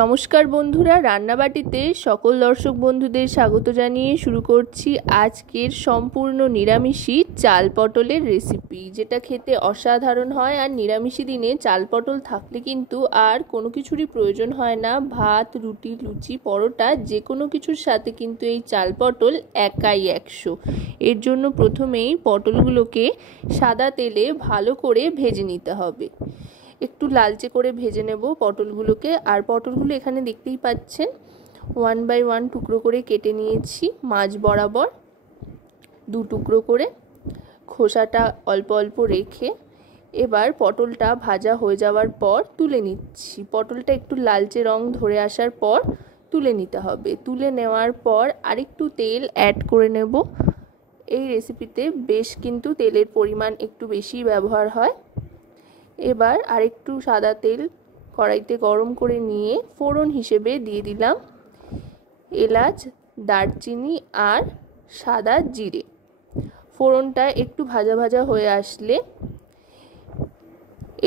নমস্কার বন্ধুরা, রান্নাবাটিতে সকল দর্শক বন্ধুদের স্বাগত জানিয়ে শুরু করছি আজকের সম্পূর্ণ নিরামিষি চাল পটলের রেসিপি, যেটা খেতে অসাধারণ হয়। আর নিরামিষি দিনে চাল পটল থাকলে কিন্তু আর কোনো কিছুরই প্রয়োজন হয় না। ভাত, রুটি, লুচি, পরোটা যে কোনো কিছুর সাথে কিন্তু এই চাল পটল একাই 100। এর জন্য প্রথমেই পটলগুলোকে সাদা তেলে ভালো করে ভেজে নিতে হবে। একটু লালচে করে ভেজে নেব পটলগুলোকে। আর পটলগুলো এখানে দেখতেই পাচ্ছেন 1 বাই 1 টুকরো করে কেটে নিয়েছি, মাঝ বরাবর 2 টুকরো করে, খোসাটা অল্প অল্প রেখে। এবার পটলটা ভাজা হয়ে যাওয়ার পর তুলে নিচ্ছি। পটলটা একটু লালচে রং ধরে আসার পর তুলে নিতে হবে। তুলে নেওয়ার পর আরেকটু তেল অ্যাড করে নেব। এই রেসিপিতে বেশ কিন্তু তেলের পরিমাণ একটু বেশি ব্যবহার হয়। এবার আরেকটু সাদা তেল কড়াইতে গরম করে নিয়ে ফোড়ন হিসেবে দিয়ে দিলাম এলাচ, দারচিনি আর সাদা জিরে। ফোড়নটা একটু ভাজা ভাজা হয়ে আসলে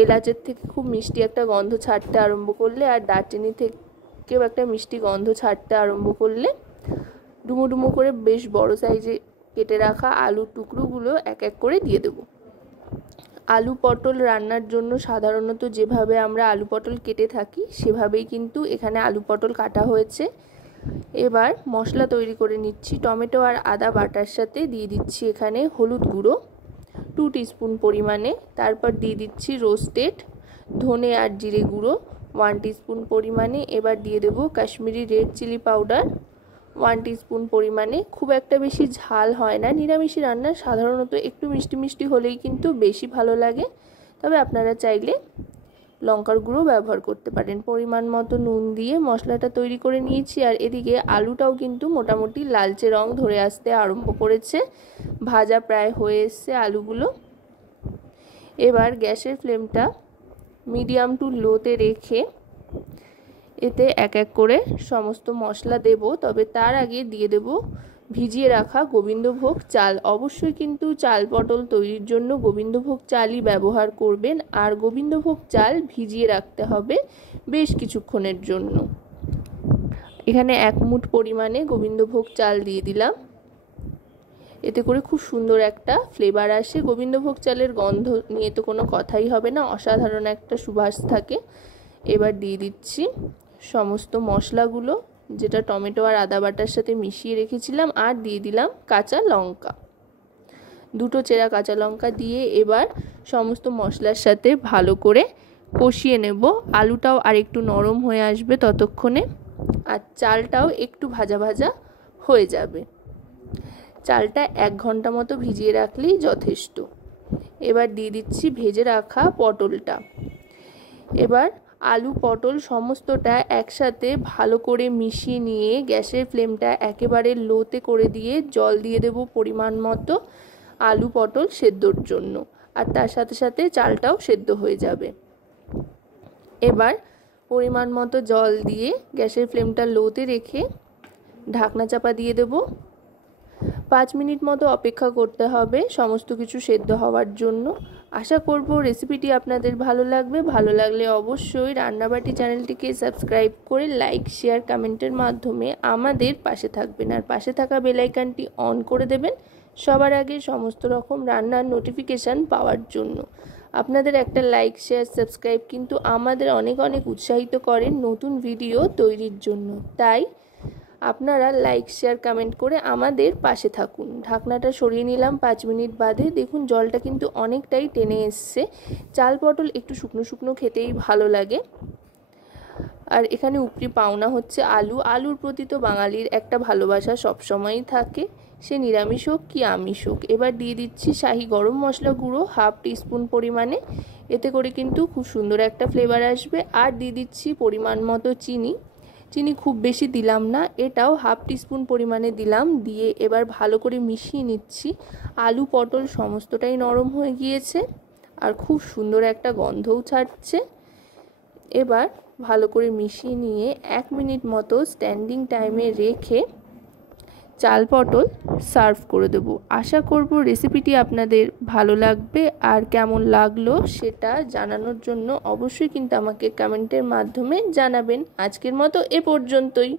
এলাচের থেকে খুব মিষ্টি একটা গন্ধ ছাড়তে আরম্ভ করলে, আর দারচিনি থেকেও একটা মিষ্টি গন্ধ ছাড়তে আরম্ভ করলে ডুমো ডুমো করে বেশ বড় সাইজে কেটে রাখা আলুর টুকরোগুলো এক এক করে দিয়ে দেবো। আলু পটল রান্নার জন্য সাধারণত যেভাবে আমরা আলু পটল কেটে থাকি সেভাবেই কিন্তু এখানে আলু পটল কাটা হয়েছে। এবার মশলা তৈরি করে নিচ্ছি। টমেটো আর আদা বাটার সাথে দিয়ে দিচ্ছি এখানে হলুদ গুঁড়ো 2 টিস্পুন পরিমাণে। তারপর দিয়ে দিচ্ছি রোস্টেড ধনে আর জিরে গুঁড়ো 1 টিস্পুন পরিমাণে। এবার দিয়ে দেবো Kashmiri red chilli powder 1 teaspoon পরিমাণে। খুব একটা বেশি ঝাল হয় না নিরামিষি রান্না, সাধারণত একটু মিষ্টি মিষ্টি হলেই কিন্তু বেশি ভালো লাগে। তবে আপনারা চাইলে লঙ্কার গুঁড়ো ব্যবহার করতে পারেন। পরিমাণ মতো নুন দিয়ে মশলাটা তৈরি করে নিয়েছি। আর এদিকে আলুটাও কিন্তু মোটামুটি লালচে রং ধরে আসতে আরম্ভ করেছে, ভাজা প্রায় হয়ে এসছে আলুগুলো। এবার গ্যাসের ফ্লেমটা মিডিয়াম টু লোতে রেখে এতে এক এক করে সমস্ত মশলা দেব। তবে তার আগে দিয়ে দেব ভিজিয়ে রাখা গোবিন্দভোগ চাল। অবশ্যই কিন্তু চাল পটল তৈরির জন্য গোবিন্দভোগ চালই ব্যবহার করবেন। আর গোবিন্দভোগ চাল ভিজিয়ে রাখতে হবে বেশ কিছুক্ষণের জন্য। এখানে 1 মুঠ পরিমাণে গোবিন্দভোগ চাল দিয়ে দিলাম। এতে করে খুব সুন্দর একটা ফ্লেভার আসে। গোবিন্দভোগ চালের গন্ধ নিয়ে তো কোনো কথাই হবে না, অসাধারণ একটা সুবাস থাকে। এবার দিয়ে দিচ্ছি সমস্ত মশলাগুলো, যেটা টমেটো আর আদা বাটার সাথে মিশিয়ে রেখেছিলাম। আর দিয়ে দিলাম কাঁচা লঙ্কা, 2টো চেরা কাঁচা লঙ্কা দিয়ে এবার সমস্ত মশলার সাথে ভালো করে কষিয়ে নেব। আলুটাও আর একটু নরম হয়ে আসবে ততক্ষণে, আর চালটাও একটু ভাজা ভাজা হয়ে যাবে। চালটা 1 ঘন্টা মতো ভিজিয়ে রাখলেই যথেষ্ট। এবার দিয়ে দিচ্ছি ভেজে রাখা পটলটা। এবার আলু পটল সমস্তটা একসাথে ভালো করে মিশিয়ে নিয়ে গ্যাসের ফ্লেমটা একেবারে লোতে করে দিয়ে জল দিয়ে দেব পরিমাণ মতো আলু পটল সেদ্ধর জন্য। আর তার সাথে সাথে চালটাও সেদ্ধ হয়ে যাবে। এবার পরিমাণ মতো জল দিয়ে গ্যাসের ফ্লেমটা লোতে রেখে ঢাকনা চাপা দিয়ে দেব। 5 মিনিট মতো অপেক্ষা করতে হবে সমস্ত কিছু সেদ্ধ হওয়ার জন্য। আশা করব রেসিপিটি আপনাদের ভালো লাগবে। ভালো লাগলে অবশ্যই রান্নাবাটি চ্যানেলটিকে সাবস্ক্রাইব করে লাইক, শেয়ার, কমেন্টের মাধ্যমে আমাদের পাশে থাকবেন। আর পাশে থাকা বেল আইকনটি অন করে দেবেন সবার আগে সমস্ত রকম রান্নার নোটিফিকেশান পাওয়ার জন্য। আপনাদের একটা লাইক, শেয়ার, সাবস্ক্রাইব কিন্তু আমাদের অনেক অনেক উৎসাহিত করেন নতুন ভিডিও তৈরির জন্য। তাই আপনারা লাইক, শেয়ার, কমেন্ট করে আমাদের পাশে থাকুন। ঢাকনাটা সরিয়ে নিলাম 5 মিনিট বাদে। দেখুন জলটা কিন্তু অনেকটাই টেনে এসছে। চাল পটল একটু শুকনো শুকনো খেতেই ভালো লাগে। আর এখানে উপরি পাওনা হচ্ছে আলু। আলুর প্রতি তো বাঙালির একটা ভালোবাসা সবসময়ই থাকে, সে নিরামিষ হোক কি আমিষ হোক। এবার দিয়ে দিচ্ছি শাহি গরম মশলা গুঁড়ো 1/2 টিস্পুন পরিমাণে। এতে করে কিন্তু খুব সুন্দর একটা ফ্লেভার আসবে। আর দিয়ে দিচ্ছি পরিমাণ মতো চিনি। চিনি খুব বেশি দিলাম না, এটাও 1/2 টিস্পুন পরিমাণে দিলাম। দিয়ে এবার ভালো করে মিশিয়ে নিচ্ছি। আলু পটল সমস্তটাই নরম হয়ে গিয়েছে আর খুব সুন্দর একটা গন্ধও ছাড়ছে। এবার ভালো করে মিশিয়ে নিয়ে 1 মিনিট মতো স্ট্যান্ডিং টাইমে রেখে চাল পটল সার্ভ করে দেব। আশা করব রেসিপিটি আপনাদের ভালো লাগবে, আর কেমন লাগলো সেটা জানানোর জন্য অবশ্যই কিন্তু আমাকে কমেন্টের মাধ্যমে জানাবেন। আজকের মতো এ পর্যন্তই।